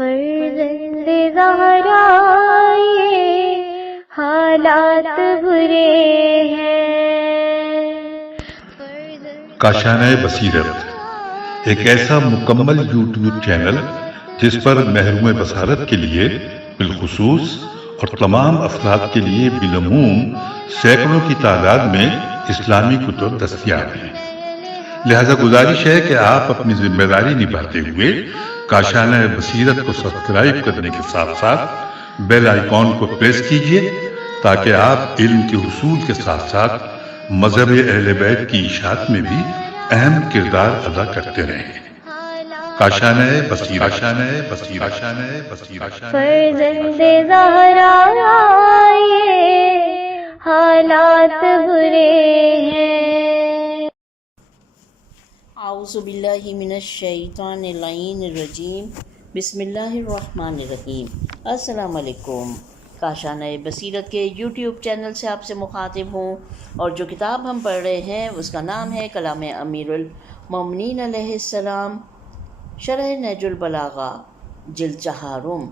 فرزند زہرا یہ حالات برے ہیں۔ کاشانۂ بصیرت ایک ایسا مکمل یوٹیوب چینل جس پر محروم بصارت کے لیے بالخصوص اور تمام افراد کے لیے بالعموم سینکڑوں کی تعداد میں اسلامی کتب دستیاب ہیں۔ لہذا گزارش ہے کہ آپ اپنی ذمہ داری نبھاتے ہوئے کاشانۂ بصیرت کو سبسکرائب کرنے کے ساتھ ساتھ بیل آئیکن کو پریس کیجیے تاکہ آپ علم کے حصول کے ساتھ ساتھ مذہب اہل بیت کی اشاعت میں بھی اہم کردار ادا کرتے رہیں۔ کاشانۂ بصیرت، کاشانۂ بصیرت، کاشانۂ بصیرت۔ فرزند زہرا یہ حالات برے ہیں۔ اعوذ باللہ من الشیطان اللعین الرجیم، بسم اللہ الرحمن الرحیم۔ السلام علیکم۔ کاشانۂ بصیرت کے یوٹیوب چینل سے آپ سے مخاطب ہوں، اور جو کتاب ہم پڑھ رہے ہیں اس کا نام ہے کلام امیر المومنین علیہ السلام، شرح نہج البلاغہ، جلد چہارم،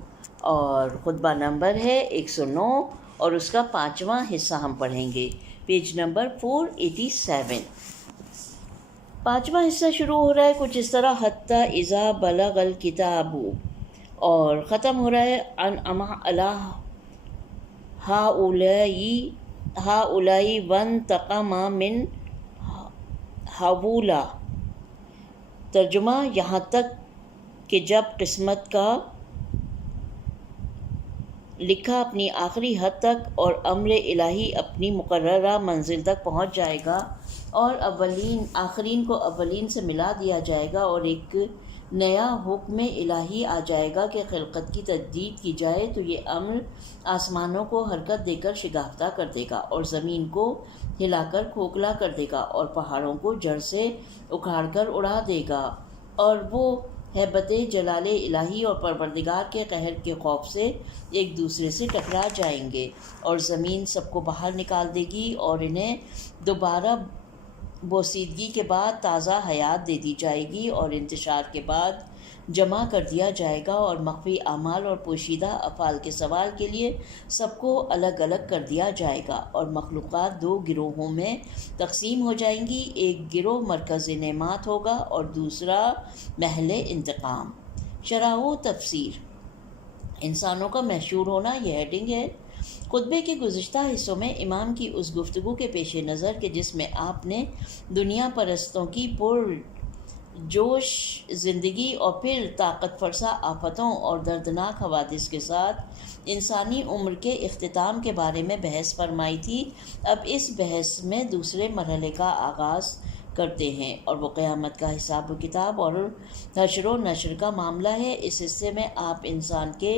اور خطبہ نمبر ہے 109، اور اس کا 5واں حصہ ہم پڑھیں گے، پیج نمبر 487۔ 5واں حصہ شروع ہو رہا ہے کچھ اس طرح: حتی اذا بلغ الکتاب، اور ختم ہو رہا ہے انعم علی ہؤلاء وانتقم من ہؤلاء۔ ترجمہ: یہاں تک کہ جب قسمت کا لکھا اپنی آخری حد تک اور امر الہی اپنی مقررہ منزل تک پہنچ جائے گا، اور آخرین کو اولین سے ملا دیا جائے گا، اور ایک نیا حکم الہی آ جائے گا کہ خلقت کی تجدید کی جائے، تو یہ امر آسمانوں کو حرکت دے کر شگافتہ کر دے گا، اور زمین کو ہلا کر کھوکھلا کر دے گا، اور پہاڑوں کو جڑ سے اکھاڑ کر اڑا دے گا، اور وہ ہیبت جلال الہی اور پروردگار کے قہر کے خوف سے ایک دوسرے سے ٹکرا جائیں گے، اور زمین سب کو باہر نکال دے گی، اور انہیں دوبارہ بوسیدگی کے بعد تازہ حیات دے دی جائے گی، اور انتشار کے بعد جمع کر دیا جائے گا، اور مخفی اعمال اور پوشیدہ افعال کے سوال کے لیے سب کو الگ الگ کر دیا جائے گا، اور مخلوقات 2 گروہوں میں تقسیم ہو جائیں گی، ایک گروہ مرکز نعمات ہوگا اور دوسرا محل انتقام۔ شرح و تفسیر: انسانوں کا محشور ہونا، یہ ہیڈنگ ہے۔ خطبے کے گزشتہ حصوں میں امام کی اس گفتگو کے پیش نظر کہ جس میں آپ نے دنیا پرستوں کی پرجوش زندگی اور پھر طاقت فرسا آفتوں اور دردناک حوادث کے ساتھ انسانی عمر کے اختتام کے بارے میں بحث فرمائی تھی، اب اس بحث میں دوسرے مرحلے کا آغاز کرتے ہیں، اور وہ قیامت کا حساب و کتاب اور حشر و نشر کا معاملہ ہے۔ اس حصے میں آپ انسان کے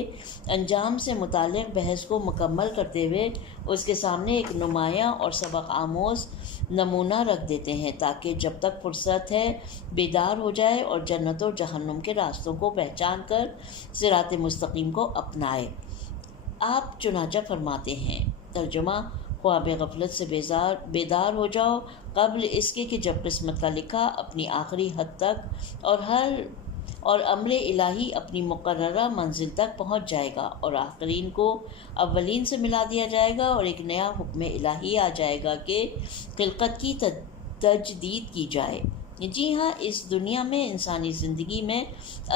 انجام سے متعلق بحث کو مکمل کرتے ہوئے اس کے سامنے ایک نمایاں اور سبق آموز نمونہ رکھ دیتے ہیں، تاکہ جب تک فرصت ہے بیدار ہو جائے اور جنت و جہنم کے راستوں کو پہچان کر صراط مستقیم کو اپنائے۔ آپ چنانچہ فرماتے ہیں، ترجمہ: خواب غفلت سے بیدار ہو جاؤ قبل اس کے کہ جب قسمت کا لکھا اپنی آخری حد تک اور امر الہی اپنی مقررہ منزل تک پہنچ جائے گا، اور آخرین کو اولین سے ملا دیا جائے گا، اور ایک نیا حکم الہی آ جائے گا کہ خلقت کی تجدید کی جائے۔ جی ہاں، اس دنیا میں انسانی زندگی میں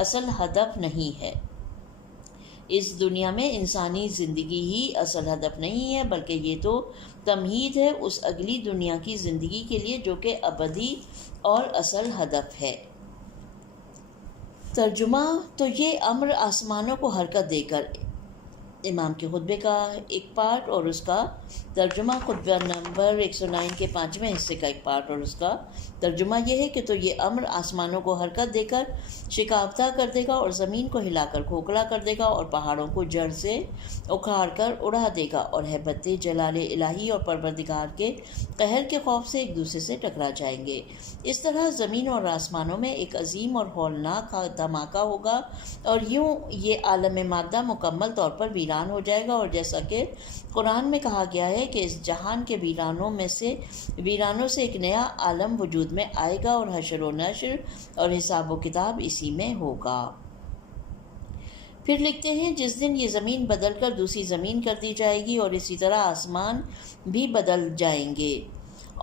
اصل ہدف نہیں ہے۔ اس دنیا میں انسانی زندگی ہی اصل ہدف نہیں ہے، بلکہ یہ تو تمہید ہے اس اگلی دنیا کی زندگی کے لیے جو کہ ابدی اور اصل ہدف ہے۔ ترجمہ: تو یہ امر آسمانوں کو حرکت دے کر، امام کے خطبے کا ایک پارٹ اور اس کا ترجمہ، خطبہ نمبر 109 کے 5ویں حصے کا ایک پارٹ اور اس کا ترجمہ یہ ہے کہ تو یہ امر آسمانوں کو حرکت دے کر شکافتہ کر دے گا، اور زمین کو ہلا کر کھوکھلا کر دے گا، اور پہاڑوں کو جڑ سے اکھاڑ کر اڑا دے گا، اور ہیبت جلال الہی اور پروردگار کے قہر کے خوف سے ایک دوسرے سے ٹکرا جائیں گے۔ اس طرح زمین اور آسمانوں میں ایک عظیم اور ہولناک دھماکہ ہوگا، اور یوں یہ عالم مادہ مکمل طور پر ویران ہو جائے گا، اور جیسا کہ قرآن میں کہا گیا ہے کہ اس جہان کے ویرانوں سے ایک نیا عالم وجود میں آئے گا، اور حشر و نشر اور حساب و کتاب اسی میں ہوگا۔ پھر لکھتے ہیں جس دن یہ زمین بدل کر دوسری زمین کر دی جائے گی اور اسی طرح آسمان بھی بدل جائیں گے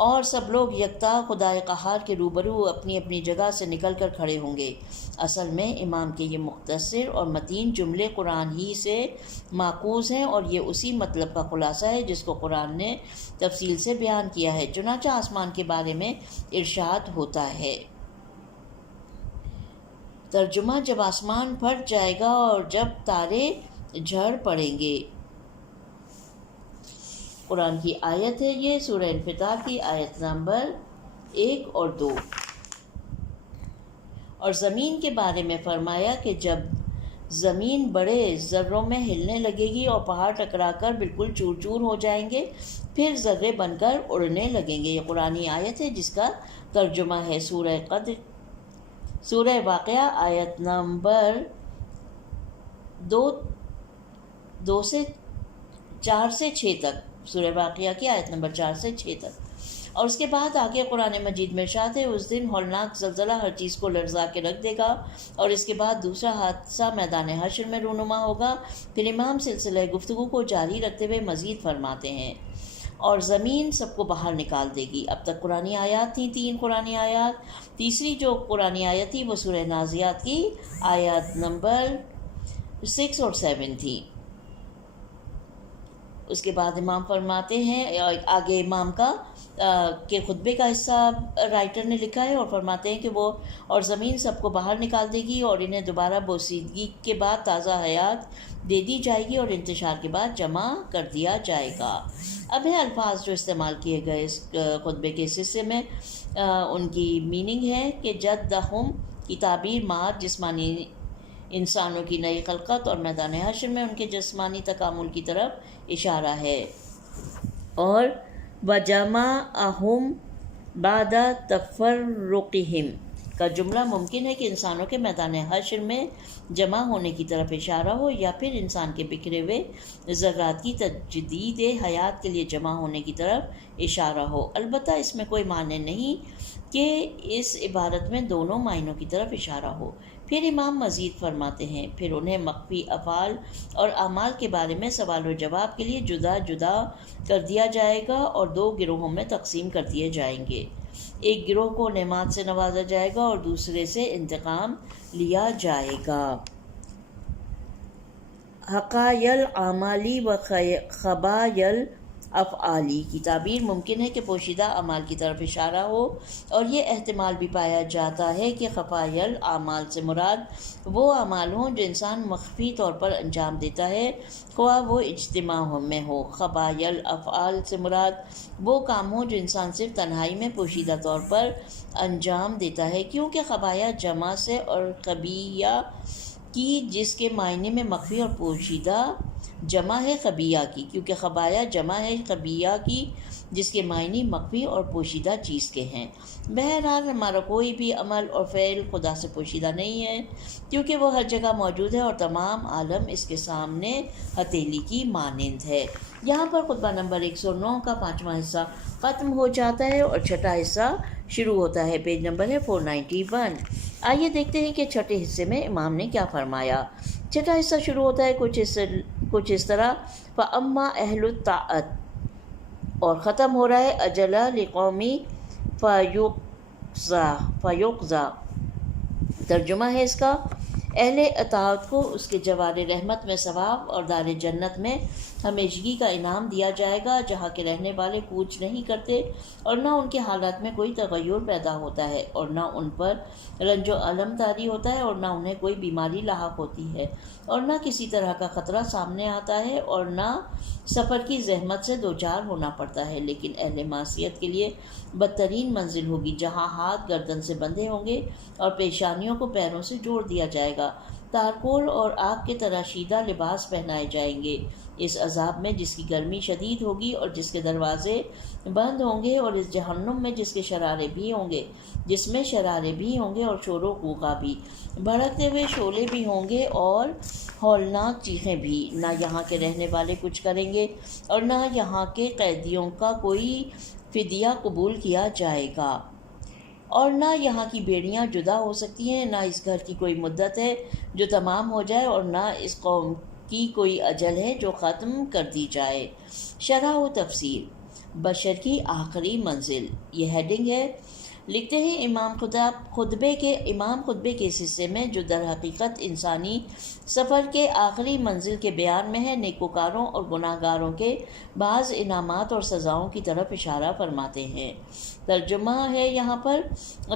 اور سب لوگ یکتا خدائے قہار کے روبرو اپنی اپنی جگہ سے نکل کر کھڑے ہوں گے۔ اصل میں امام کے یہ مختصر اور متین جملے قرآن ہی سے ماخوذ ہیں اور یہ اسی مطلب کا خلاصہ ہے جس کو قرآن نے تفصیل سے بیان کیا ہے۔ چنانچہ آسمان کے بارے میں ارشاد ہوتا ہے، ترجمہ جب آسمان پھٹ جائے گا اور جب تارے جھڑ پڑیں گے۔ قرآن کی آیت ہے یہ، سورہ انفطار کی آیت نمبر 1 اور 2۔ اور زمین کے بارے میں فرمایا کہ جب زمین بڑے ذروں میں ہلنے لگے گی اور پہاڑ ٹکرا کر بالکل چور چور ہو جائیں گے، پھر ذرے بن کر اڑنے لگیں گے۔ یہ قرآنی آیت ہے جس کا ترجمہ ہے سورہ قدر، سورہ واقعہ آیت نمبر 4 سے 6 تک، سورہ واقعہ کی آیت نمبر 4 سے 6 تک۔ اور اس کے بعد آگے قرآن مجید میں ارشاد ہے، اس دن ہولناک زلزلہ ہر چیز کو لرزا کے رکھ دے گا، اور اس کے بعد دوسرا حادثہ میدان حشر میں رونما ہوگا۔ پھر امام سلسلہ گفتگو کو جاری رکھتے ہوئے مزید فرماتے ہیں، اور زمین سب کو باہر نکال دے گی۔ اب تک قرآنی آیات تھیں 3 قرآنی آیات، تیسری جو قرآنی آیت تھی وہ سورہ نازعات کی آیات نمبر 6 اور 7 تھی۔ اس کے بعد امام فرماتے ہیں، آگے امام کا کے خطبے کا حصہ رائٹر نے لکھا ہے اور فرماتے ہیں کہ وہ اور زمین سب کو باہر نکال دے گی اور انہیں دوبارہ بوسیدگی کے بعد تازہ حیات دے دی جائے گی اور انتشار کے بعد جمع کر دیا جائے گا۔ اب ہے الفاظ جو استعمال کیے گئے اس خطبے کے اس حصے میں، ان کی میننگ ہے کہ جدہم کی تعبیر ماد جسمانی انسانوں کی نئی خلقت اور میدان حشر میں ان کے جسمانی تکامل کی طرف اشارہ ہے، اور وَجَمَعَهُمْ بَعْدَ تَفَرُّقِهِمْ کا جملہ ممکن ہے کہ انسانوں کے میدان حشر میں جمع ہونے کی طرف اشارہ ہو، یا پھر انسان کے بکھرے ہوئے ذرات کی تجدید حیات کے لیے جمع ہونے کی طرف اشارہ ہو۔ البتہ اس میں کوئی معنی نہیں کہ اس عبارت میں دونوں معنوں کی طرف اشارہ ہو۔ پھر امام مزید فرماتے ہیں، پھر انہیں مخفی افعال اور اعمال کے بارے میں سوال و جواب کے لیے جدا جدا کر دیا جائے گا اور 2 گروہوں میں تقسیم کر دیے جائیں گے۔ ایک گروہ کو نعمات سے نوازا جائے گا اور دوسرے سے انتقام لیا جائے گا۔ حقائل اعمالی و خبائل افعالی کی تعبیر ممکن ہے کہ پوشیدہ اعمال کی طرف اشارہ ہو، اور یہ احتمال بھی پایا جاتا ہے کہ خفائل اعمال سے مراد وہ اعمال ہوں جو انسان مخفی طور پر انجام دیتا ہے، خواہ وہ اجتماع میں ہو۔ خبائل افعال سے مراد وہ کام ہوں جو انسان صرف تنہائی میں پوشیدہ طور پر انجام دیتا ہے، کیونکہ خبایا جمع سے اور خبیہ کی جس کے معنی میں مخفی اور پوشیدہ جمع ہے خبیہ کی، کیونکہ خبایا جمع ہے خبیہ کی جس کے معنی مخفی اور پوشیدہ چیز کے ہیں۔ بہرحال ہمارا کوئی بھی عمل اور فعل خدا سے پوشیدہ نہیں ہے، کیونکہ وہ ہر جگہ موجود ہے اور تمام عالم اس کے سامنے ہتھیلی کی مانند ہے۔ یہاں پر خطبہ نمبر 109 کا 5واں حصہ ختم ہو جاتا ہے اور 6واں حصہ شروع ہوتا ہے۔ پیج نمبر ہے 491۔ آئیے دیکھتے ہیں کہ 6 حصے میں امام نے کیا فرمایا۔ 6واں حصہ شروع ہوتا ہے کچھ اس طرح، فَأَمَّا أَهْلُ الطَّاعَةِ، اور ختم ہو رہا ہے اجلا لقومی فیقظا۔ ترجمہ ہے اس کا، اہل اطاعت کو اس کے جوار رحمت میں ثواب اور دار جنت میں ہمیشگی کا انعام دیا جائے گا، جہاں کے رہنے والے کوچ نہیں کرتے اور نہ ان کے حالات میں کوئی تغیر پیدا ہوتا ہے اور نہ ان پر رنج و الم طاری ہوتا ہے اور نہ انہیں کوئی بیماری لاحق ہوتی ہے اور نہ کسی طرح کا خطرہ سامنے آتا ہے اور نہ سفر کی زحمت سے دوچار ہونا پڑتا ہے۔ لیکن اہل معصیت کے لیے بدترین منزل ہوگی، جہاں ہاتھ گردن سے بندھے ہوں گے اور پیشانیوں کو پیروں سے جوڑ دیا جائے گا، تارکول اور آگ کے تراشیدہ لباس پہنائے جائیں گے اس عذاب میں جس کی گرمی شدید ہوگی اور جس کے دروازے بند ہوں گے، اور اس جہنم میں جس کے شرارے بھی ہوں گے، جس میں شرارے بھی ہوں گے اور شور و غوغا بھی، بھڑکتے ہوئے شعلے بھی ہوں گے اور ہولناک چیخیں بھی۔ نہ یہاں کے رہنے والے کچھ کریں گے اور نہ یہاں کے قیدیوں کا کوئی فدیہ قبول کیا جائے گا، اور نہ یہاں کی بیڑیاں جدا ہو سکتی ہیں، نہ اس گھر کی کوئی مدت ہے جو تمام ہو جائے، اور نہ اس قوم کی کوئی اجل ہے جو ختم کر دی جائے۔ شرح و تفسیر: بشر کی آخری منزل، یہ ہیڈنگ ہے۔ لکھتے ہیں امام خطبے کے اس حصے میں جو در حقیقت انسانی سفر کے آخری منزل کے بیان میں ہے، نیکوکاروں اور گناہ گاروں کے بعض انعامات اور سزاؤں کی طرف اشارہ فرماتے ہیں۔ ترجمہ ہے یہاں پر: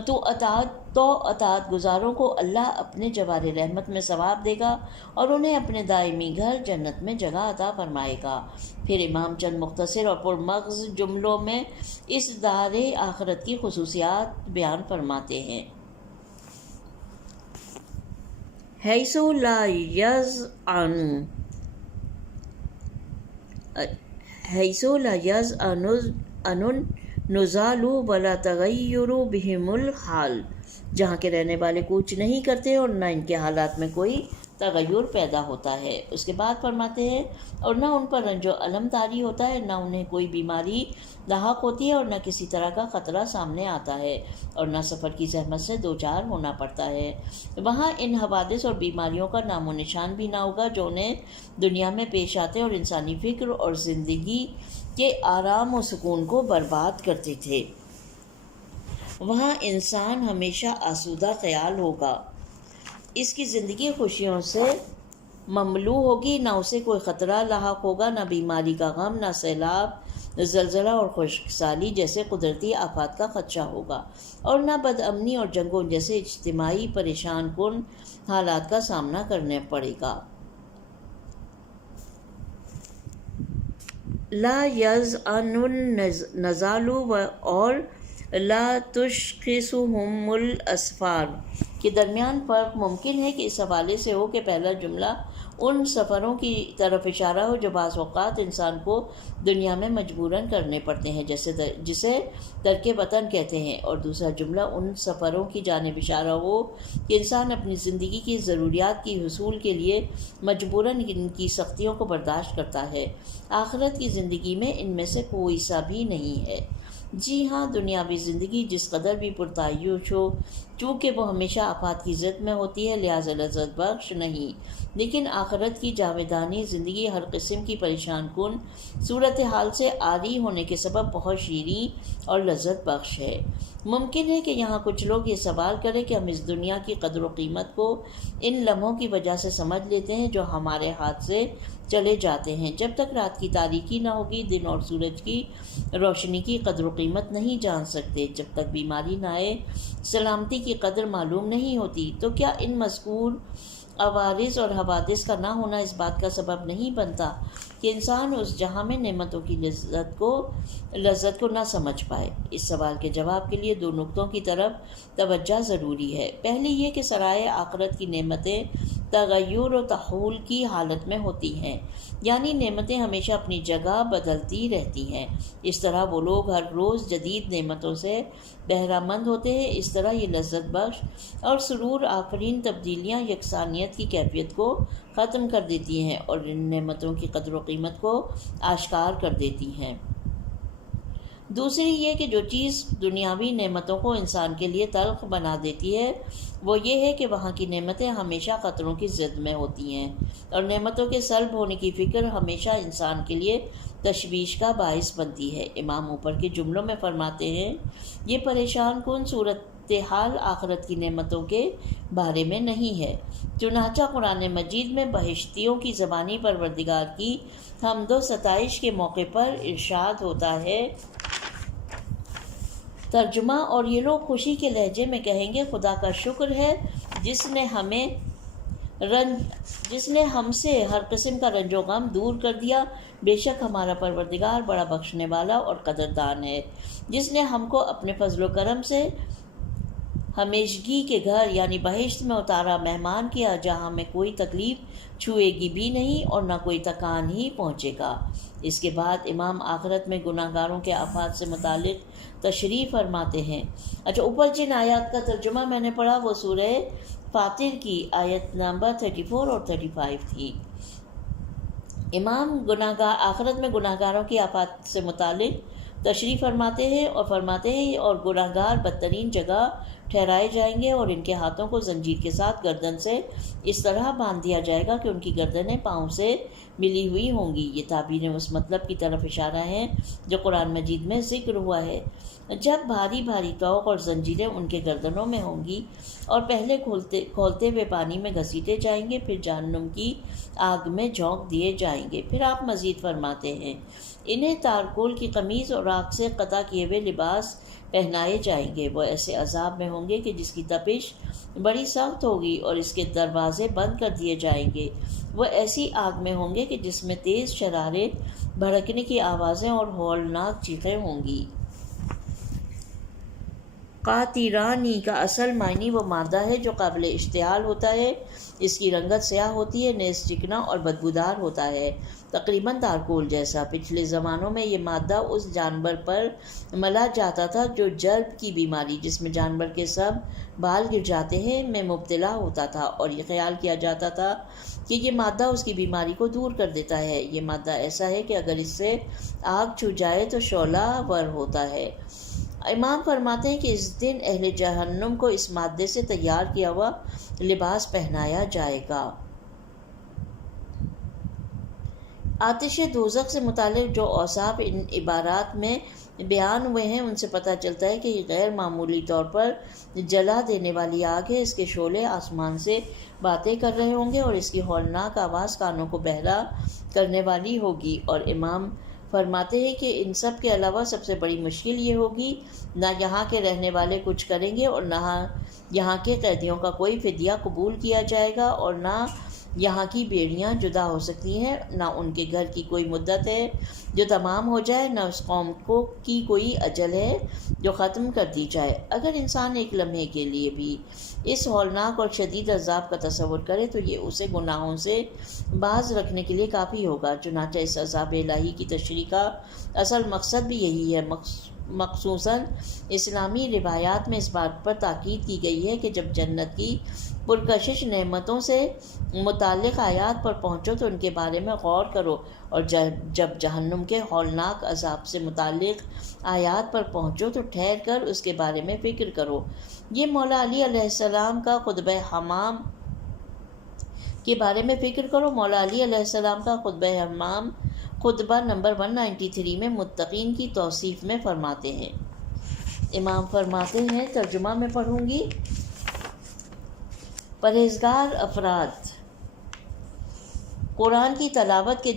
تو اطاعت گزاروں کو اللہ اپنے جوار رحمت میں ثواب دے گا اور انہیں اپنے دائمی گھر جنت میں جگہ عطا فرمائے گا۔ پھر امام چند مختصر اور پرمغز جملوں میں اس دار آخرت کی خصوصیات بیان فرماتے ہیں۔ حیث لا یضعن النزال ولا تغیر بہم الحال، جہاں کے رہنے والے کوچ نہیں کرتے اور نہ ان کے حالات میں کوئی تغیر پیدا ہوتا ہے۔ اس کے بعد فرماتے ہیں: اور نہ ان پر رنج و الم طاری ہوتا ہے، نہ انہیں کوئی بیماری لاحق ہوتی ہے، اور نہ کسی طرح کا خطرہ سامنے آتا ہے، اور نہ سفر کی زحمت سے دوچار ہونا پڑتا ہے۔ وہاں ان حوادث اور بیماریوں کا نام و نشان بھی نہ ہوگا جو انہیں دنیا میں پیش آتے اور انسانی فکر اور زندگی کے آرام و سکون کو برباد کرتے تھے۔ وہاں انسان ہمیشہ آسودہ خیال ہوگا، اس کی زندگی خوشیوں سے مملو ہوگی، نہ اسے کوئی خطرہ لاحق ہوگا، نہ بیماری کا غم، نہ سیلاب، زلزلہ اور خشک سالی جیسے قدرتی آفات کا خدشہ ہوگا، اور نہ بد امنی اور جنگوں جیسے اجتماعی پریشان کن حالات کا سامنا کرنا پڑے گا۔ لا یضعن النزال اور لا تشخصهم الاسفار کے درمیان فرق ممکن ہے کہ اس حوالے سے ہو کہ پہلا جملہ ان سفروں کی طرف اشارہ ہو جو بعض اوقات انسان کو دنیا میں مجبوراً کرنے پڑتے ہیں، جسے ترک وطن کہتے ہیں، اور دوسرا جملہ ان سفروں کی جانب اشارہ ہو کہ انسان اپنی زندگی کی ضروریات کی حصول کے لیے مجبوراً ان کی سختیوں کو برداشت کرتا ہے۔ آخرت کی زندگی میں ان میں سے کوئی سا بھی نہیں ہے۔ جی ہاں، دنیاوی زندگی جس قدر بھی پرتعیش ہو، چونکہ وہ ہمیشہ آفات کی زد میں ہوتی ہے، لہٰذا لذت بخش نہیں، لیکن آخرت کی جاویدانی زندگی ہر قسم کی پریشان کن صورتحال سے عاری ہونے کے سبب بہت شیریں اور لذت بخش ہے۔ ممکن ہے کہ یہاں کچھ لوگ یہ سوال کریں کہ ہم اس دنیا کی قدر و قیمت کو ان لمحوں کی وجہ سے سمجھ لیتے ہیں جو ہمارے ہاتھ سے چلے جاتے ہیں۔ جب تک رات کی تاریکی نہ ہوگی، دن اور سورج کی روشنی کی قدر و قیمت نہیں جان سکتے۔ جب تک بیماری نہ آئے، سلامتی کی قدر معلوم نہیں ہوتی۔ تو کیا ان مذکور عوارض اور حوادث کا نہ ہونا اس بات کا سبب نہیں بنتا کہ انسان اس جہاں میں نعمتوں کی لذت کو نہ سمجھ پائے؟ اس سوال کے جواب کے لیے دو نقطوں کی طرف توجہ ضروری ہے۔ پہلی یہ کہ سرائے آخرت کی نعمتیں تغیر و تحول کی حالت میں ہوتی ہیں، یعنی نعمتیں ہمیشہ اپنی جگہ بدلتی رہتی ہیں۔ اس طرح وہ لوگ ہر روز جدید نعمتوں سے بہرہ مند ہوتے ہیں۔ اس طرح یہ لذت بخش اور سرور آفرین تبدیلیاں یکسانیت کی کیفیت کو ختم کر دیتی ہیں اور ان نعمتوں کی قدر و قیمت کو آشکار کر دیتی ہیں۔ دوسری یہ کہ جو چیز دنیاوی نعمتوں کو انسان کے لیے تلخ بنا دیتی ہے وہ یہ ہے کہ وہاں کی نعمتیں ہمیشہ خطروں کی زد میں ہوتی ہیں، اور نعمتوں کے سلب ہونے کی فکر ہمیشہ انسان کے لیے تشویش کا باعث بنتی ہے۔ امام اوپر کے جملوں میں فرماتے ہیں: یہ پریشان کن صورتحال آخرت کی نعمتوں کے بارے میں نہیں ہے۔ چنانچہ قرآن مجید میں بہشتیوں کی زبانی پروردگار کی حمد و ستائش کے موقع پر ارشاد ہوتا ہے: ترجمہ: اور یہ لوگ خوشی کے لہجے میں کہیں گے، خدا کا شکر ہے جس نے ہم سے ہر قسم کا رنج و غم دور کر دیا۔ بے شک ہمارا پروردگار بڑا بخشنے والا اور قدردان ہے، جس نے ہم کو اپنے فضل و کرم سے ہمیشگی کے گھر یعنی بہشت میں اتارا، مہمان کیا، جہاں میں کوئی تکلیف چھوئے گی بھی نہیں اور نہ کوئی تکان ہی پہنچے گا۔ اس کے بعد امام آخرت میں گناہ گاروں کے آفات سے متعلق تشریح فرماتے ہیں۔ اوپر جن آیات کا ترجمہ میں نے پڑھا وہ سورہ فاطر کی آیت نمبر 34 اور 35 تھی۔ امام آخرت میں گناہ گاروں کی آفات سے متعلق تشریح فرماتے ہیں اور گناہگار بدترین جگہ ٹھہرائے جائیں گے اور ان کے ہاتھوں کو زنجیر کے ساتھ گردن سے اس طرح باندھ دیا جائے گا کہ ان کی گردنیں پاؤں سے ملی ہوئی ہوں گی۔ یہ تعبیریں اس مطلب کی طرف اشارہ ہیں جو قرآن مجید میں ذکر ہوا ہے۔ جب بھاری بھاری طوق اور زنجیریں ان کے گردنوں میں ہوں گی اور پہلے کھولتے ہوئے پانی میں گھسیٹے جائیں گے، پھر جہنم کی آگ میں جھونک دیے جائیں گے۔ پھر آپ مزید فرماتے ہیں، انہیں تارکول کی قمیض اور آگ سے قطع کیے ہوئے لباس پہنائے جائیں گے۔ وہ ایسے عذاب میں ہوں گے کہ جس کی تپش بڑی سخت ہوگی اور اس کے دروازے بند کر دیے جائیں گے۔ وہ ایسی آگ میں ہوں گے کہ جس میں تیز شراریں، بھڑکنے کی آوازیں اور ہولناک چیخیں ہوں گی۔ قاطرانی کا اصل معنی وہ مادہ ہے جو قابل اشتعال ہوتا ہے۔ اس کی رنگت سیاہ ہوتی ہے، نیز چکنا اور بدبودار ہوتا ہے، تقریباً تارکول جیسا۔ پچھلے زمانوں میں یہ مادہ اس جانور پر ملا جاتا تھا جو جرب کی بیماری، جس میں جانور کے سب بال گر جاتے ہیں، میں مبتلا ہوتا تھا، اور یہ خیال کیا جاتا تھا کہ یہ مادہ اس کی بیماری کو دور کر دیتا ہے۔ یہ مادہ ایسا ہے کہ اگر اس سے آگ چھو جائے تو شعلہ ور ہوتا ہے۔ امام فرماتے ہیں کہ اس دن اہل جہنم کو اس مادے سے تیار کیا ہوا لباس پہنایا جائے گا۔ آتش دوزخ سے متعلق جو اوصاف ان عبارات میں بیان ہوئے ہیں، ان سے پتہ چلتا ہے کہ یہ غیر معمولی طور پر جلا دینے والی آگ ہے۔ اس کے شعلے آسمان سے باتیں کر رہے ہوں گے اور اس کی ہولناک آواز کانوں کو بہرا کرنے والی ہوگی۔ اور امام فرماتے ہیں کہ ان سب کے علاوہ سب سے بڑی مشکل یہ ہوگی، نہ یہاں کے رہنے والے کچھ کریں گے اور نہ یہاں کے قیدیوں کا کوئی فدیہ قبول کیا جائے گا، اور نہ یہاں کی بیڑیاں جدا ہو سکتی ہیں، نہ ان کے گھر کی کوئی مدت ہے جو تمام ہو جائے، نہ اس قوم کی کوئی اجل ہے جو ختم کر دی جائے۔ اگر انسان ایک لمحے کے لیے بھی اس ہولناک اور شدید عذاب کا تصور کرے تو یہ اسے گناہوں سے باز رکھنے کے لیے کافی ہوگا۔ چنانچہ اس عذاب الہی کی تشریح کا اصل مقصد بھی یہی ہے۔ مخصوصاً اسلامی روایات میں اس بات پر تاکید کی گئی ہے کہ جب جنت کی پرکشش نعمتوں سے متعلق آیات پر پہنچو تو ان کے بارے میں غور کرو، اور جب جہنم کے ہولناک عذاب سے متعلق آیات پر پہنچو تو ٹھہر کر اس کے بارے میں فکر کرو۔ یہ مولا علی علیہ السلام کا خطبہ حمام کے بارے میں فکر کرو۔ مولا علی علیہ السلام کا خطبہ حمام خطبہ نمبر 193 میں متقین کی توصیف میں فرماتے ہیں۔ امام فرماتے ہیں، ترجمہ میں پڑھوں گی۔ پرہیزگار افراد قرآن کی تلاوت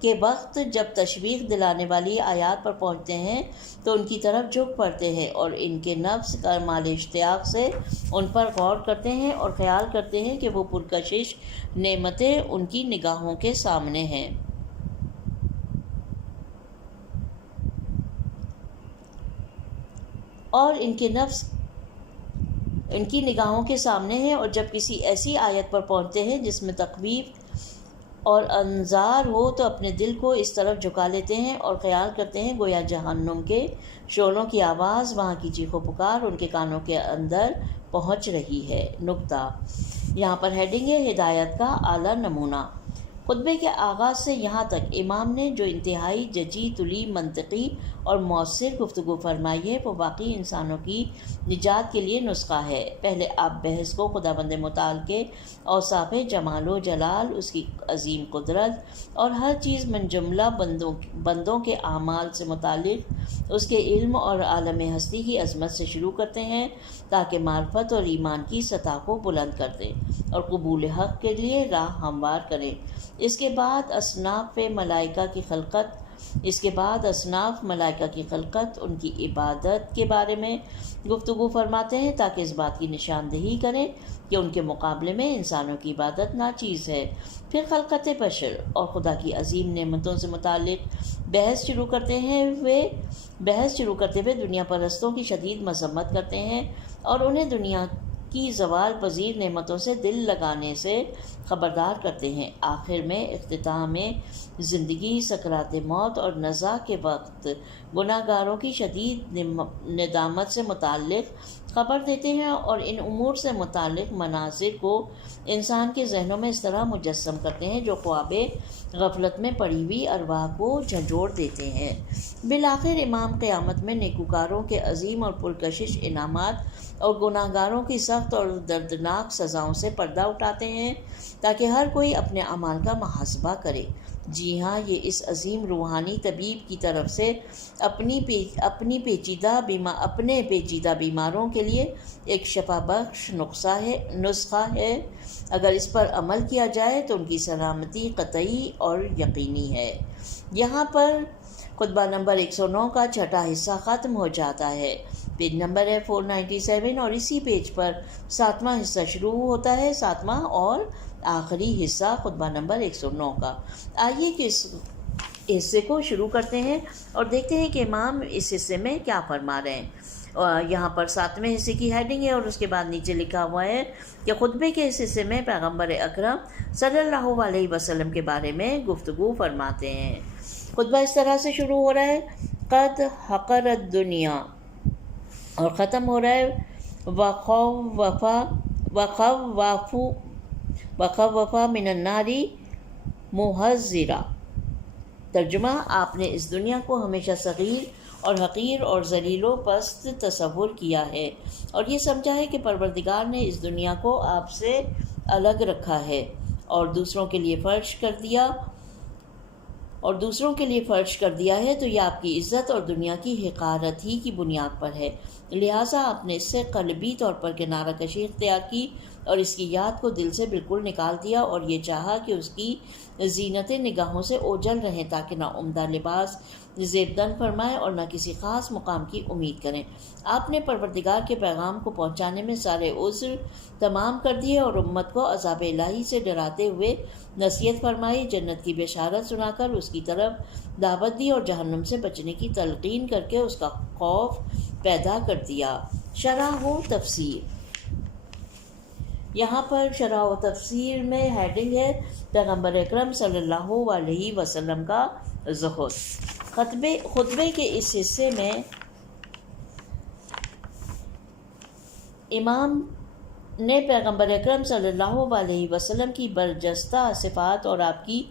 کے وقت جب تشویق دلانے والی آیات پر پہنچتے ہیں تو ان کی طرف جھک پڑتے ہیں اور ان کے نفس کا مال اشتیاق سے ان پر غور کرتے ہیں اور خیال کرتے ہیں کہ وہ پرکشش نعمتیں ان کی نگاہوں کے سامنے ہیں۔ اور ان کی نگاہوں کے سامنے ہیں، اور جب کسی ایسی آیت پر پہنچتے ہیں جس میں تخویف اور انذار ہو تو اپنے دل کو اس طرف جھکا لیتے ہیں اور خیال کرتے ہیں گویا جہنم کے شعلوں کی آواز، وہاں کی چیخ و پکار ان کے کانوں کے اندر پہنچ رہی ہے۔ نقطہ یہاں پر ہیڈنگ ہے، ہدایت کا اعلیٰ نمونہ۔ خطبے کے آغاز سے یہاں تک امام نے جو انتہائی ججی تلی، منطقی اور مؤثر گفتگو فرمائی ہے وہ واقعی انسانوں کی نجات کے لیے نسخہ ہے۔ پہلے آپ بحث کو خداوند متعال کے اوصاف جمال و جلال، اس کی عظیم قدرت اور ہر چیز من جملہ بندوں کے اعمال سے متعلق اس کے علم اور عالم ہستی کی عظمت سے شروع کرتے ہیں تاکہ معرفت اور ایمان کی سطح کو بلند کر دیں اور قبول حق کے لیے راہ ہموار کریں۔ اس کے بعد اصناف ملائکہ کی خلقت، ان کی عبادت کے بارے میں گفتگو فرماتے ہیں تاکہ اس بات کی نشاندہی کریں کہ ان کے مقابلے میں انسانوں کی عبادت ناچیز ہے۔ پھر خلقت بشر اور خدا کی عظیم نعمتوں سے متعلق بحث شروع کرتے ہوئے دنیا پرستوں کی شدید مذمت کرتے ہیں اور انہیں دنیا کی زوال پذیر نعمتوں سے دل لگانے سے خبردار کرتے ہیں۔ آخر میں اختتام زندگی، سکرات موت اور نزا کے وقت گناہ گاروں کی شدید ندامت سے متعلق خبر دیتے ہیں اور ان امور سے متعلق مناظر کو انسان کے ذہنوں میں اس طرح مجسم کرتے ہیں جو خواب غفلت میں پڑی ہوئی ارواح کو جھنجھوڑ دیتے ہیں۔ بالآخر امام قیامت میں نیکوکاروں کے عظیم اور پرکشش انعامات اور گناہگاروں کی سخت اور دردناک سزاؤں سے پردہ اٹھاتے ہیں تاکہ ہر کوئی اپنے اعمال کا محاسبہ کرے۔ جی ہاں، یہ اس عظیم روحانی طبیب کی طرف سے اپنے پیچیدہ بیماروں کے لیے ایک شفا بخش نسخہ ہے۔ اگر اس پر عمل کیا جائے تو ان کی سلامتی قطعی اور یقینی ہے۔ یہاں پر خطبہ نمبر 109 کا چھٹا حصہ ختم ہو جاتا ہے۔ پیج نمبر ہے 497 اور اسی پیج پر 7واں حصہ شروع ہوتا ہے، 7واں اور آخری حصہ خطبہ نمبر 109 کا۔ آئیے کہ اس حصے کو شروع کرتے ہیں اور دیکھتے ہیں کہ امام اس حصے میں کیا فرما رہے ہیں۔ یہاں پر 7ویں حصے کی ہیڈنگ ہے اور اس کے بعد نیچے لکھا ہوا ہے کہ خطبے کے اس حصے میں پیغمبر اکرم صلی اللہ علیہ وسلم کے بارے میں گفتگو فرماتے ہیں۔ خطبہ اس طرح سے شروع ہو رہا ہے: قد حقرت دنیا، اور ختم ہو رہا ہے وخوفا من النار محذرا۔ ترجمہ: آپ نے اس دنیا کو ہمیشہ صغیر اور حقیر اور ذلیل و پست تصور کیا ہے اور یہ سمجھا ہے کہ پروردگار نے اس دنیا کو آپ سے الگ رکھا ہے اور دوسروں کے لیے فرش کر دیا ہے، تو یہ آپ کی عزت اور دنیا کی حقارت ہی کی بنیاد پر ہے۔ لہٰذا آپ نے اس سے قلبی طور پر کنارہ کشی اختیار کی اور اس کی یاد کو دل سے بالکل نکال دیا اور یہ چاہا کہ اس کی زینتیں نگاہوں سے اوجھل رہیں تاکہ نہ عمدہ لباس زیبدن فرمائیں اور نہ کسی خاص مقام کی امید کریں۔ آپ نے پروردگار کے پیغام کو پہنچانے میں سارے عذر تمام کر دیے اور امت کو عذاب الہی سے ڈراتے ہوئے نصیحت فرمائی، جنت کی بشارت سنا کر اس کی طرف دعوت دی اور جہنم سے بچنے کی تلقین کر کے اس کا خوف پیدا کر دیا۔ شرح و تفسیر۔ یہاں پر شرح و تفسیر میں ہیڈنگ ہے: پیغمبر اکرم صلی اللہ علیہ وسلم کا زہد۔ خطبے کے اس حصے میں امام نے پیغمبر اکرم صلی اللہ علیہ وسلم کی برجستہ صفات اور آپ کی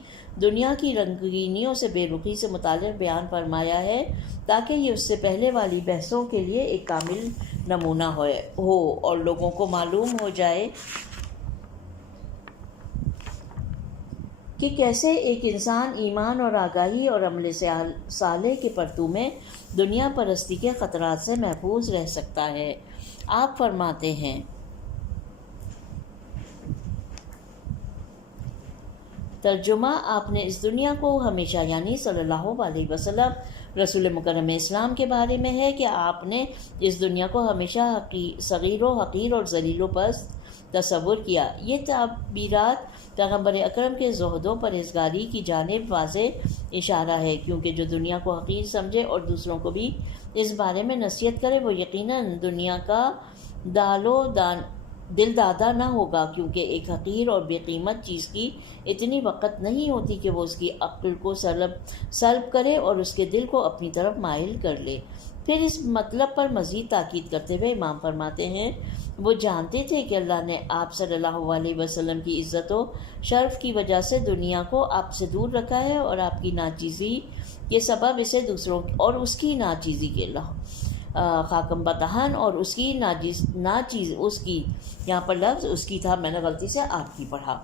دنیا کی رنگینیوں سے بے رخی سے متعلق بیان فرمایا ہے تاکہ یہ اس سے پہلے والی بحثوں کے لیے ایک کامل نمونہ ہو اور لوگوں کو معلوم ہو جائے کہ کیسے ایک انسان ایمان اور آگاہی اور عمل صالح کے پرتو میں دنیا پرستی کے خطرات سے محفوظ رہ سکتا ہے۔ آپ فرماتے ہیں: ترجمہ: آپ نے اس دنیا کو ہمیشہ یعنی صلی اللہ علیہ وسلم رسول مکرم اسلام کے بارے میں ہے کہ آپ نے اس دنیا کو ہمیشہ صغیر و حقیر اور ذلیل و پست تصور کیا۔ یہ تعبیرات پیغمبر اکرم کے زہد و پرہیزگاری کی جانب واضح اشارہ ہے، کیونکہ جو دنیا کو حقیر سمجھے اور دوسروں کو بھی اس بارے میں نصیحت کرے وہ یقیناً دنیا کا دل دادا نہ ہوگا، کیونکہ ایک حقیر اور بے قیمت چیز کی اتنی وقت نہیں ہوتی کہ وہ اس کی عقل کو سلب کرے اور اس کے دل کو اپنی طرف مائل کر لے۔ پھر اس مطلب پر مزید تاکید کرتے ہوئے امام فرماتے ہیں: وہ جانتے تھے کہ اللہ نے آپ صلی اللہ علیہ وسلم کی عزت و شرف کی وجہ سے دنیا کو آپ سے دور رکھا ہے اور آپ کی ناچیزی کے سبب اسے دوسروں اور اس کی ناچیزی کے خاکم بدہن اور اس کی ناچیز اس کی یہاں پر لفظ اس کی تھا، میں نے غلطی سے آپ کی پڑھا،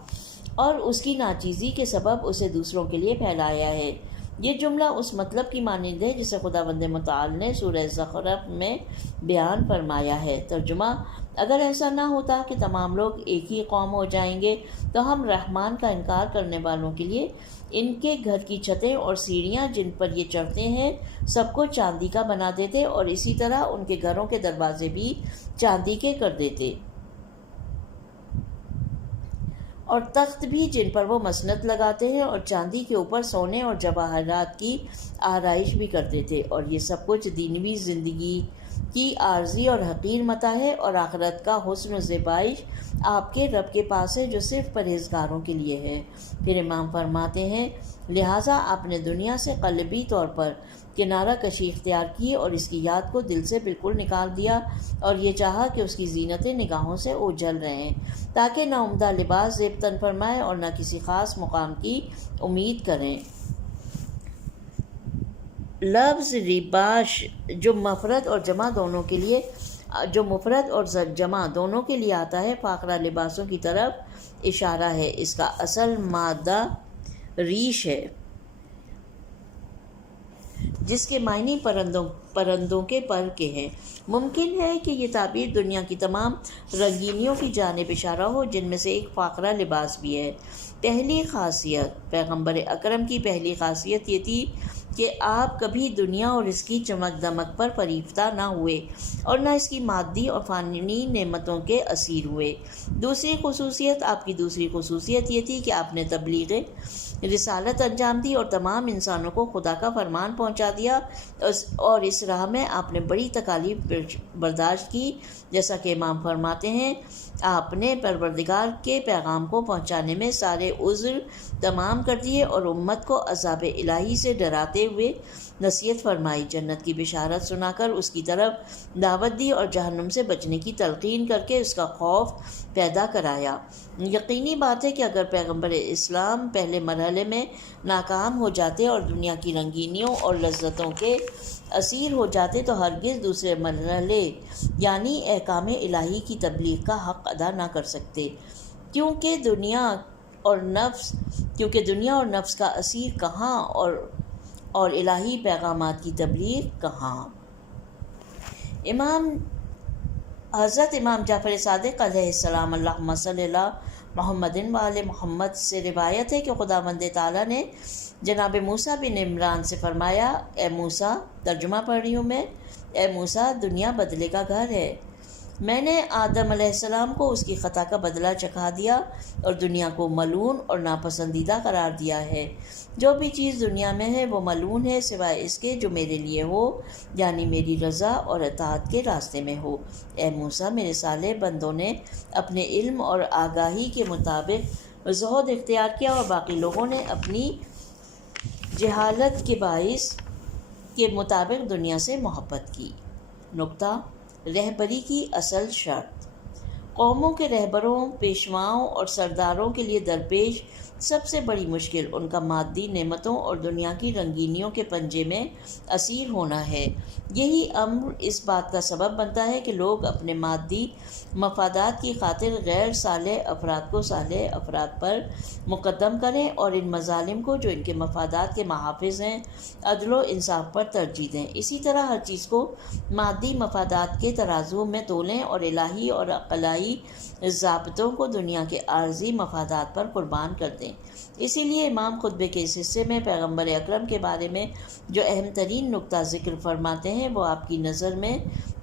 اور اس کی ناچیزی کے سبب اسے دوسروں کے لیے پھیلایا ہے۔ یہ جملہ اس مطلب کی مانند ہے جسے خداوند متعال نے سورہ زخرف میں بیان فرمایا ہے۔ ترجمہ: اگر ایسا نہ ہوتا کہ تمام لوگ ایک ہی قوم ہو جائیں گے تو ہم رحمان کا انکار کرنے والوں کے لیے ان کے گھر کی چھتیں اور سیڑھیاں جن پر یہ چڑھتے ہیں سب کو چاندی کا بنا دیتے اور اسی طرح ان کے گھروں کے دروازے بھی چاندی کے کر دیتے اور تخت بھی جن پر وہ مسند لگاتے ہیں اور چاندی کے اوپر سونے اور جواہرات کی آرائش بھی کر دیتے، اور یہ سب کچھ دینوی زندگی کی عارضی اور حقیر متاع ہے، اور آخرت کا حسن و زیبائش آپ کے رب کے پاس ہے جو صرف پرہیزگاروں کے لیے ہے۔ پھر امام فرماتے ہیں لہٰذا آپ نے دنیا سے قلبی طور پر کنارہ کشی اختیار کی اور اس کی یاد کو دل سے بالکل نکال دیا، اور یہ چاہا کہ اس کی زینتیں نگاہوں سے اوجھل رہیں تاکہ نہ عمدہ لباس زیب تن فرمائے اور نہ کسی خاص مقام کی امید کریں۔ لفظ ریباش جو مفرد اور جمع دونوں کے لیے آتا ہے فاقرہ لباسوں کی طرف اشارہ ہے۔ اس کا اصل مادہ ریش ہے جس کے معنی پرندوں کے پر کے ہیں۔ ممکن ہے کہ یہ تعبیر دنیا کی تمام رنگینیوں کی جانب اشارہ ہو، جن میں سے ایک فاقرہ لباس بھی ہے۔ پہلی خاصیت، پیغمبر اکرم کی پہلی خاصیت یہ تھی کہ آپ کبھی دنیا اور اس کی چمک دمک پر فریفتہ نہ ہوئے اور نہ اس کی مادی اور فانی نعمتوں کے اسیر ہوئے۔ دوسری خصوصیت، آپ کی دوسری خصوصیت یہ تھی کہ آپ نے تبلیغ رسالت انجام دی اور تمام انسانوں کو خدا کا فرمان پہنچا دیا، اور اس راہ میں آپ نے بڑی تکالیف برداشت کی، جیسا کہ امام فرماتے ہیں آپ نے پروردگار کے پیغام کو پہنچانے میں سارے عذر تمام کر دیے اور امت کو عذاب الہی سے ڈراتے ہوئے نصیحت فرمائی، جنت کی بشارت سنا کر اس کی طرف دعوت دی اور جہنم سے بچنے کی تلقین کر کے اس کا خوف پیدا کرایا۔ یقینی بات ہے کہ اگر پیغمبر اسلام پہلے مرحلے میں ناکام ہو جاتے اور دنیا کی رنگینیوں اور لذتوں کے اسیر ہو جاتے تو ہرگز دوسرے مرحلے یعنی احکام الہی کی تبلیغ کا حق ادا نہ کر سکتے، کیونکہ دنیا اور نفس کا اسیر کہاں اور الہی پیغامات کی تبلیغ کہاں۔ حضرت امام جعفر صادق علیہ السلام اللہم صلی اللہ محمد و آل محمد سے روایت ہے کہ خداوند تعالیٰ نے جناب موسیٰ بن عمران سے فرمایا، اے موسیٰ، ترجمہ پڑھ رہی ہوں میں، اے موسیٰ، دنیا بدلے کا گھر ہے۔ میں نے آدم علیہ السلام کو اس کی خطا کا بدلہ چکھا دیا اور دنیا کو ملعون اور ناپسندیدہ قرار دیا ہے۔ جو بھی چیز دنیا میں ہے وہ ملعون ہے سوائے اس کے جو میرے لیے ہو، یعنی میری رضا اور اطاعت کے راستے میں ہو۔ اے موسیٰ، میرے صالح بندوں نے اپنے علم اور آگاہی کے مطابق زہد اختیار کیا اور باقی لوگوں نے اپنی جہالت کے باعث کے مطابق دنیا سے محبت کی۔ نقطہ، رہبری کی اصل شرط۔ قوموں کے رہبروں، پیشواؤں اور سرداروں کے لیے درپیش سب سے بڑی مشکل ان کا مادی نعمتوں اور دنیا کی رنگینیوں کے پنجے میں اسیر ہونا ہے۔ یہی امر اس بات کا سبب بنتا ہے کہ لوگ اپنے مادی مفادات کی خاطر غیر صالح افراد کو صالح افراد پر مقدم کریں اور ان مظالم کو جو ان کے مفادات کے محافظ ہیں عدل و انصاف پر ترجیح دیں۔ اسی طرح ہر چیز کو مادی مفادات کے ترازو میں تولیں اور الہی اور عقلائی ضابطوں کو دنیا کے عارضی مفادات پر قربان کر دیں۔ اسی لیے امام خطبے کے اس حصے میں پیغمبر اکرم کے بارے میں جو اہم ترین نقطہ ذکر فرماتے ہیں وہ آپ کی نظر میں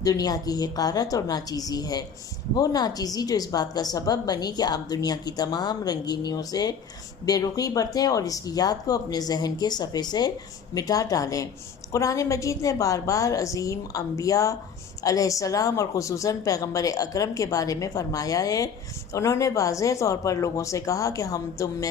دنیا کی حقارت اور ناچیزی ہے، وہ ناچیزی جو اس بات کا سبب بنی کہ آپ دنیا کی تمام رنگینیوں سے بے رخی برتیں اور اس کی یاد کو اپنے ذہن کے صفحے سے مٹا ڈالیں۔ قرآن مجید نے بار بار عظیم انبیاء علیہ السلام اور خصوصاً پیغمبر اکرم کے بارے میں فرمایا ہے۔ انہوں نے واضح طور پر لوگوں سے کہا کہ ہم تم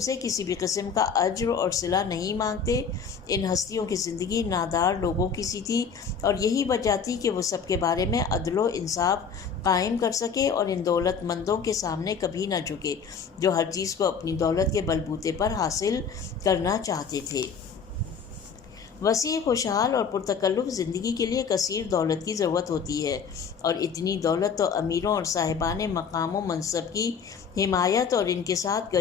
سے کسی بھی قسم کا اجر اور صلہ نہیں مانگتے۔ ان ہستیوں کی زندگی نادار لوگوں کی سی تھی اور یہی وجہ تھی کہ وہ سب کے بارے میں عدل و انصاف قائم کر سکے اور ان دولت مندوں کے سامنے کبھی نہ جھکے جو ہر چیز کو اپنی دولت کے بلبوتے پر حاصل کرنا چاہتے تھے۔ وسیع، خوشحال اور پرتکلف زندگی کے لیے کثیر دولت کی ضرورت ہوتی ہے، اور اتنی دولت تو امیروں اور صاحبان مقام و منصب کی حمایت اور ان کے ساتھ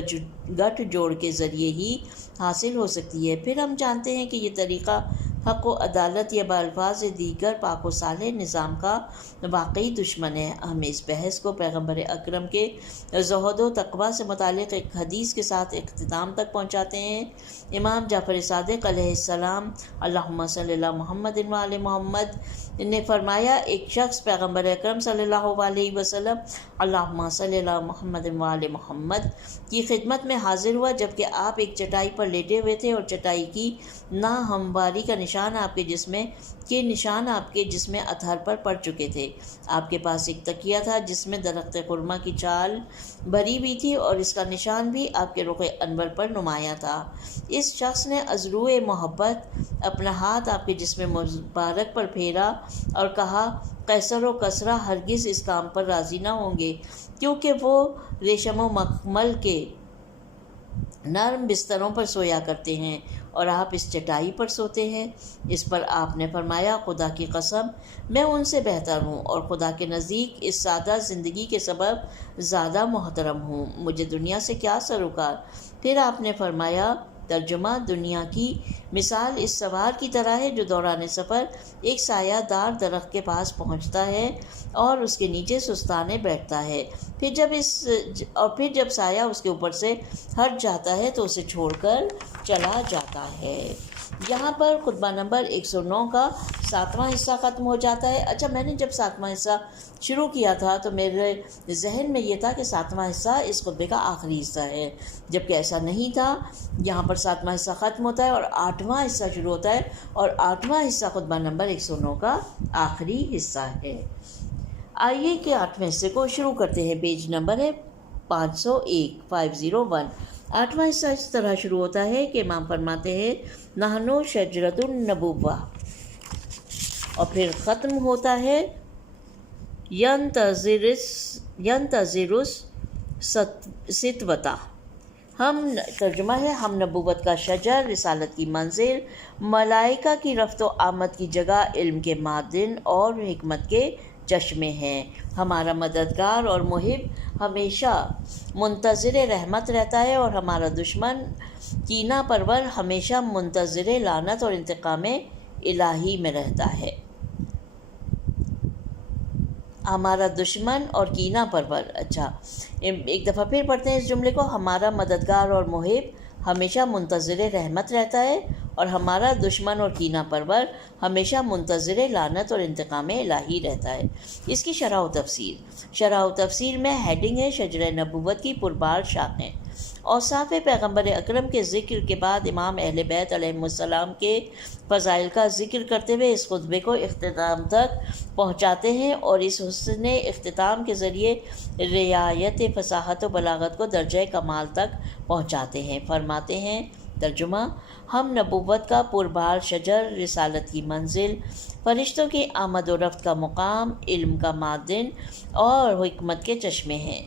گٹھ جوڑ کے ذریعے ہی حاصل ہو سکتی ہے۔ پھر ہم جانتے ہیں کہ یہ طریقہ حق و عدالت یا بالفاظ دیگر پاک و صالح نظام کا واقعی دشمن ہے۔ ہم اس بحث کو پیغمبر اکرم کے زہد و تقویٰ سے متعلق ایک حدیث کے ساتھ اختتام تک پہنچاتے ہیں۔ امام جعفر صادق علیہ السلام اللہم صلی اللہ محمد و آل محمد نے فرمایا، ایک شخص پیغمبر اکرم صلی اللہ علیہ وسلم اللہم صلی اللہ محمد و آل محمد کی خدمت میں حاضر ہوا جبکہ آپ ایک چٹائی پر لیٹے ہوئے تھے اور چٹائی کی ناہمواری کا نشان نشان آپ کے جسم اطہر پر پڑ چکے تھے۔ آپ کے پاس ایک تکیہ تھا جس میں درخت خرما کی چھال بھری ہوئی تھی اور اس کا نشان بھی آپ کے رخ انور پر نمایاں تھا۔ اس شخص نے ازروع محبت اپنا ہاتھ آپ کے جسم مبارک پر پھیرا اور کہا، قیصر و کسریٰ ہرگز اس کام پر راضی نہ ہوں گے، کیونکہ وہ ریشم و مخمل کے نرم بستروں پر سویا کرتے ہیں اور آپ اس چٹائی پر سوتے ہیں۔ اس پر آپ نے فرمایا، خدا کی قسم میں ان سے بہتر ہوں اور خدا کے نزدیک اس سادہ زندگی کے سبب زیادہ محترم ہوں، مجھے دنیا سے کیا سروکار۔ پھر آپ نے فرمایا، ترجمہ، دنیا کی مثال اس سوار کی طرح ہے جو دوران سفر ایک سایہ دار درخت کے پاس پہنچتا ہے اور اس کے نیچے سستانے بیٹھتا ہے، پھر جب سایہ اس کے اوپر سے ہٹ جاتا ہے تو اسے چھوڑ کر چلا جاتا ہے۔ یہاں پر خطبہ نمبر 109 کا 7واں حصہ ختم ہو جاتا ہے۔ اچھا، میں نے جب 7واں حصہ شروع کیا تھا تو میرے ذہن میں یہ تھا کہ 7واں حصہ اس خطبے کا آخری حصہ ہے، جبکہ ایسا نہیں تھا۔ یہاں پر 7واں حصہ ختم ہوتا ہے اور 8واں حصہ شروع ہوتا ہے، اور 8واں حصہ خطبہ نمبر 109 کا آخری حصہ ہے۔ آئیے کہ 8ویں حصے کو شروع کرتے ہیں۔ پیج نمبر ہے 501۔ 8واں حصہ اس طرح شروع ہوتا ہے کہ امام فرماتے ہیں، نحنو شجرۃ النبوہ، اور پھر ختم ہوتا ہے ینتظرس ستوتا۔ ترجمہ ہے، ہم نبوت کا شجر، رسالت کی منزل، ملائکہ کی رفت و آمد کی جگہ، علم کے معدن اور حکمت کے چشمے ہیں۔ ہمارا مددگار اور محب ہمیشہ منتظر رحمت رہتا ہے اور ہمارا دشمن کینہ پرور ہمیشہ منتظر لعنت اور انتقام الہی میں رہتا ہے۔ ہمارا دشمن اور کینہ پرور، اچھا ایک دفعہ پھر پڑھتے ہیں اس جملے کو، ہمارا مددگار اور محب ہمیشہ منتظر رحمت رہتا ہے اور ہمارا دشمن اور کینہ پرور ہمیشہ منتظر لعنت اور انتقام الہی رہتا ہے۔ اس کی شرح و تفسیر میں ہیڈنگ ہے، شجرہ نبوت کی پربار شاخیں۔ اوصاف پیغمبر اکرم کے ذکر کے بعد امام اہل بیت علیہم السلام کے فضائل کا ذکر کرتے ہوئے اس خطبے کو اختتام تک پہنچاتے ہیں اور اس حسن اختتام کے ذریعے رعایت فصاحت و بلاغت کو درجہ کمال تک پہنچاتے ہیں۔ فرماتے ہیں، ترجمہ، ہم نبوت کا پربار شجر، رسالت کی منزل، فرشتوں کی آمد و رفت کا مقام، علم کا معدن اور حکمت کے چشمے ہیں۔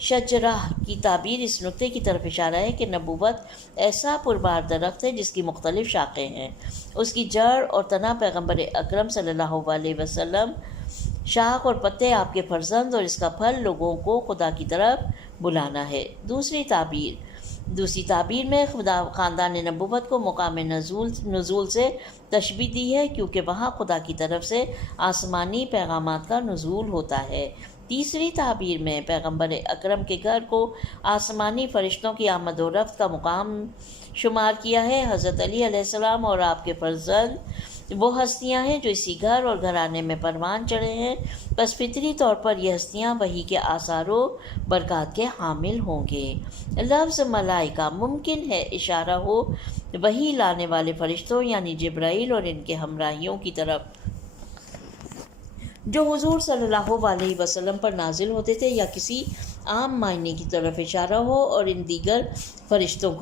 شجرہ کی تعبیر اس نقطے کی طرف اشارہ ہے کہ نبوت ایسا پربار درخت ہے جس کی مختلف شاخیں ہیں۔ اس کی جڑ اور تنا پیغمبر اکرم صلی اللہ علیہ وسلم، شاخ اور پتے آپ کے فرزند، اور اس کا پھل لوگوں کو خدا کی طرف بلانا ہے۔ دوسری تعبیر میں خاندان نبوت کو مقام نزول سے تشبیہ دی ہے، کیونکہ وہاں خدا کی طرف سے آسمانی پیغامات کا نزول ہوتا ہے۔ تیسری تعبیر میں پیغمبر اکرم کے گھر کو آسمانی فرشتوں کی آمد و رفت کا مقام شمار کیا ہے۔ حضرت علی علیہ السلام اور آپ کے فرزند وہ ہستیاں ہیں جو اسی گھر اور گھرانے میں پروان چڑھے ہیں، بس فطری طور پر یہ ہستیاں وحی کے آثار و برکات کے حامل ہوں گے۔ لفظ ملائکہ ممکن ہے اشارہ ہو وحی لانے والے فرشتوں یعنی جبرائیل اور ان کے ہمراہیوں کی طرف جو حضور صلی اللہ علیہ وسلم پر نازل ہوتے تھے، یا کسی عام معنی کی طرف اشارہ ہو اور ان دیگر فرشتوں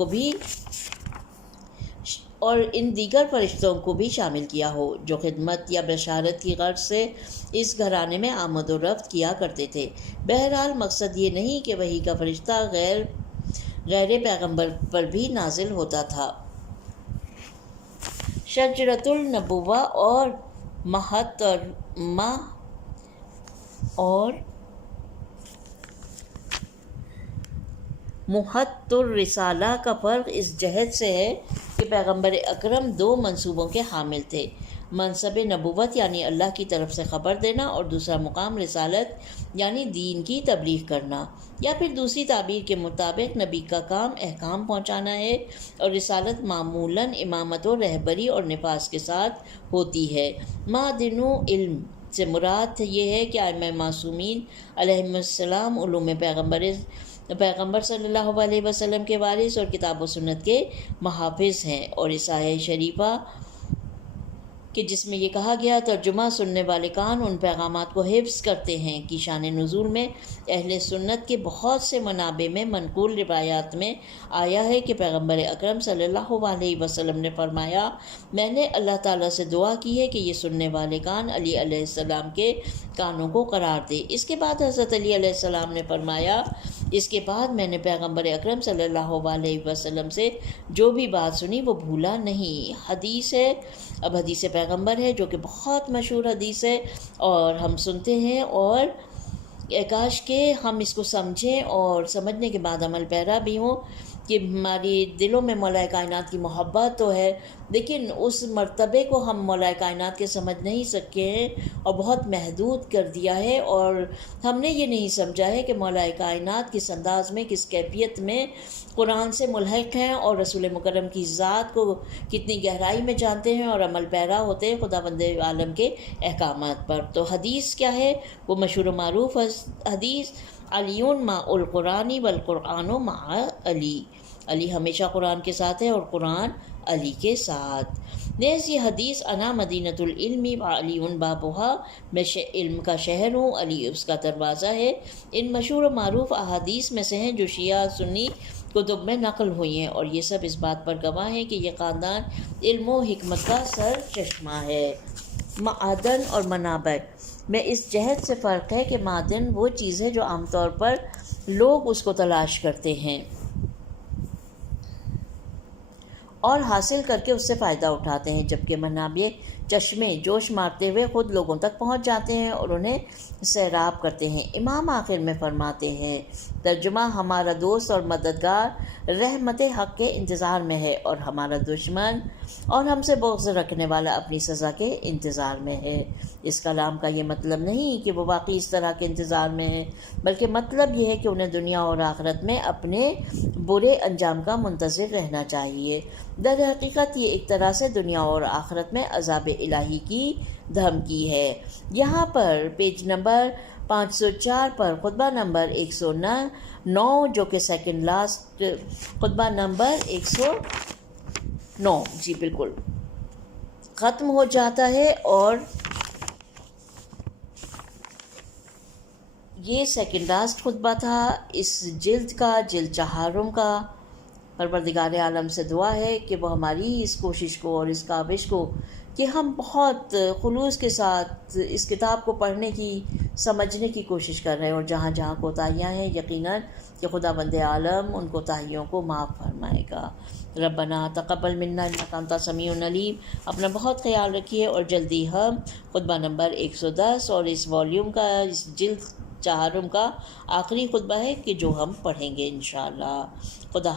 کو بھی شامل کیا ہو جو خدمت یا بشارت کی غرض سے اس گھرانے میں آمد و رفت کیا کرتے تھے۔ بہرحال مقصد یہ نہیں کہ وحی کا فرشتہ غیر پیغمبر پر بھی نازل ہوتا تھا۔ شجرۃ النبوہ اور محط الرسالہ کا فرق اس جہت سے ہے کہ پیغمبر اکرم دو منصوبوں کے حامل تھے، منصب نبوت یعنی اللہ کی طرف سے خبر دینا، اور دوسرا مقام رسالت یعنی دین کی تبلیغ کرنا، یا پھر دوسری تعبیر کے مطابق نبی کا کام احکام پہنچانا ہے، اور رسالت معمولاً امامت و رہبری اور نفاذ کے ساتھ ہوتی ہے۔ معدن علم سے مراد یہ ہے کہ ائمہ معصومین علیہم السلام علوم پیغمبر صلی اللہ علیہ وسلم کے وارث اور کتاب و سنت کے محافظ ہیں، اور اس آیہ شریفہ کہ جس میں یہ کہا گیا ترجمہ سننے والے کان ان پیغامات کو حفظ کرتے ہیں کہ شان نزول میں اہل سنت کے بہت سے منابع میں منقول روایات میں آیا ہے کہ پیغمبر اکرم صلی اللہ علیہ وسلم نے فرمایا، میں نے اللہ تعالیٰ سے دعا کی ہے کہ یہ سننے والے کان علی علیہ السلام کے کانوں کو قرار دے۔ اس کے بعد حضرت علی علیہ السلام نے فرمایا، اس کے بعد میں نے پیغمبر اکرم صلی اللہ علیہ وسلم سے جو بھی بات سنی وہ بھولا نہیں۔ حدیث ہے، اب حدیث پیغمبر ہے جو کہ بہت مشہور حدیث ہے اور ہم سنتے ہیں، اور کاش کہ ہم اس کو سمجھیں اور سمجھنے کے بعد عمل پیرا بھی ہوں کہ ہماری دلوں میں مولا کائنات کی محبت تو ہے، لیکن اس مرتبے کو ہم مولا کائنات کے سمجھ نہیں سکے ہیں اور بہت محدود کر دیا ہے، اور ہم نے یہ نہیں سمجھا ہے کہ مولا کائنات کس انداز میں، کس کیفیت میں قرآن سے ملحق ہیں اور رسول مکرم کی ذات کو کتنی گہرائی میں جانتے ہیں اور عمل پیرا ہوتے ہیں خدا بند عالم کے احکامات پر۔ تو حدیث کیا ہے؟ وہ مشہور و معروف حدیث، علی مع القرآن والقرآن مع علی، علی ہمیشہ قرآن کے ساتھ ہے اور قرآن علی کے ساتھ۔ نیز یہ حدیث انا مدینۃ العلم وعلی بابھا، میں علم کا شہر ہوں، علی اس کا دروازہ ہے، ان مشہور و معروف احادیث میں سے ہیں جو شیعہ سنی کتب میں نقل ہوئی ہیں، اور یہ سب اس بات پر گواہ ہیں کہ یہ خاندان علم و حکمت کا سر چشمہ ہے۔ معدن اور منابع میں اس جہت سے فرق ہے کہ معدن وہ چیز ہے جو عام طور پر لوگ اس کو تلاش کرتے ہیں اور حاصل کر کے اس سے فائدہ اٹھاتے ہیں، جبکہ منابع چشمے جوش مارتے ہوئے خود لوگوں تک پہنچ جاتے ہیں اور انہیں سیراب کرتے ہیں۔ امام آخر میں فرماتے ہیں، ترجمہ، ہمارا دوست اور مددگار رحمت حق کے انتظار میں ہے اور ہمارا دشمن اور ہم سے بغض رکھنے والا اپنی سزا کے انتظار میں ہے۔ اس کلام کا یہ مطلب نہیں کہ وہ واقعی اس طرح کے انتظار میں ہے، بلکہ مطلب یہ ہے کہ انہیں دنیا اور آخرت میں اپنے برے انجام کا منتظر رہنا چاہیے۔ در حقیقت یہ ایک طرح سے دنیا اور آخرت میں عذاب الہی کی دھمکی ہے۔ یہاں پر پیج نمبر 504 پر خطبہ نمبر 109 جو کہ سیکنڈ لاسٹ خطبہ نمبر 109 جی بالکل ختم ہو جاتا ہے، اور یہ سیکنڈ لاسٹ خطبہ تھا اس جلد کا، جلد 4 کا۔ پروردگار عالم سے دعا ہے کہ وہ ہماری اس کوشش کو اور اس کاوش کو کہ ہم بہت خلوص کے ساتھ اس کتاب کو پڑھنے کی، سمجھنے کی کوشش کر رہے ہیں، اور جہاں جہاں کوتاہیاں ہیں یقیناً کہ خدا بند عالم ان کوتاہیوں کو معاف فرمائے گا۔ ربنا تقبل منا انک انت السمیع العلیم۔ اپنا بہت خیال رکھیے، اور جلدی ہم خطبہ نمبر 110 اور اس والیوم کا، اس جلد 4 کا آخری خطبہ ہے کہ جو ہم پڑھیں گے انشاءاللہ۔ خدا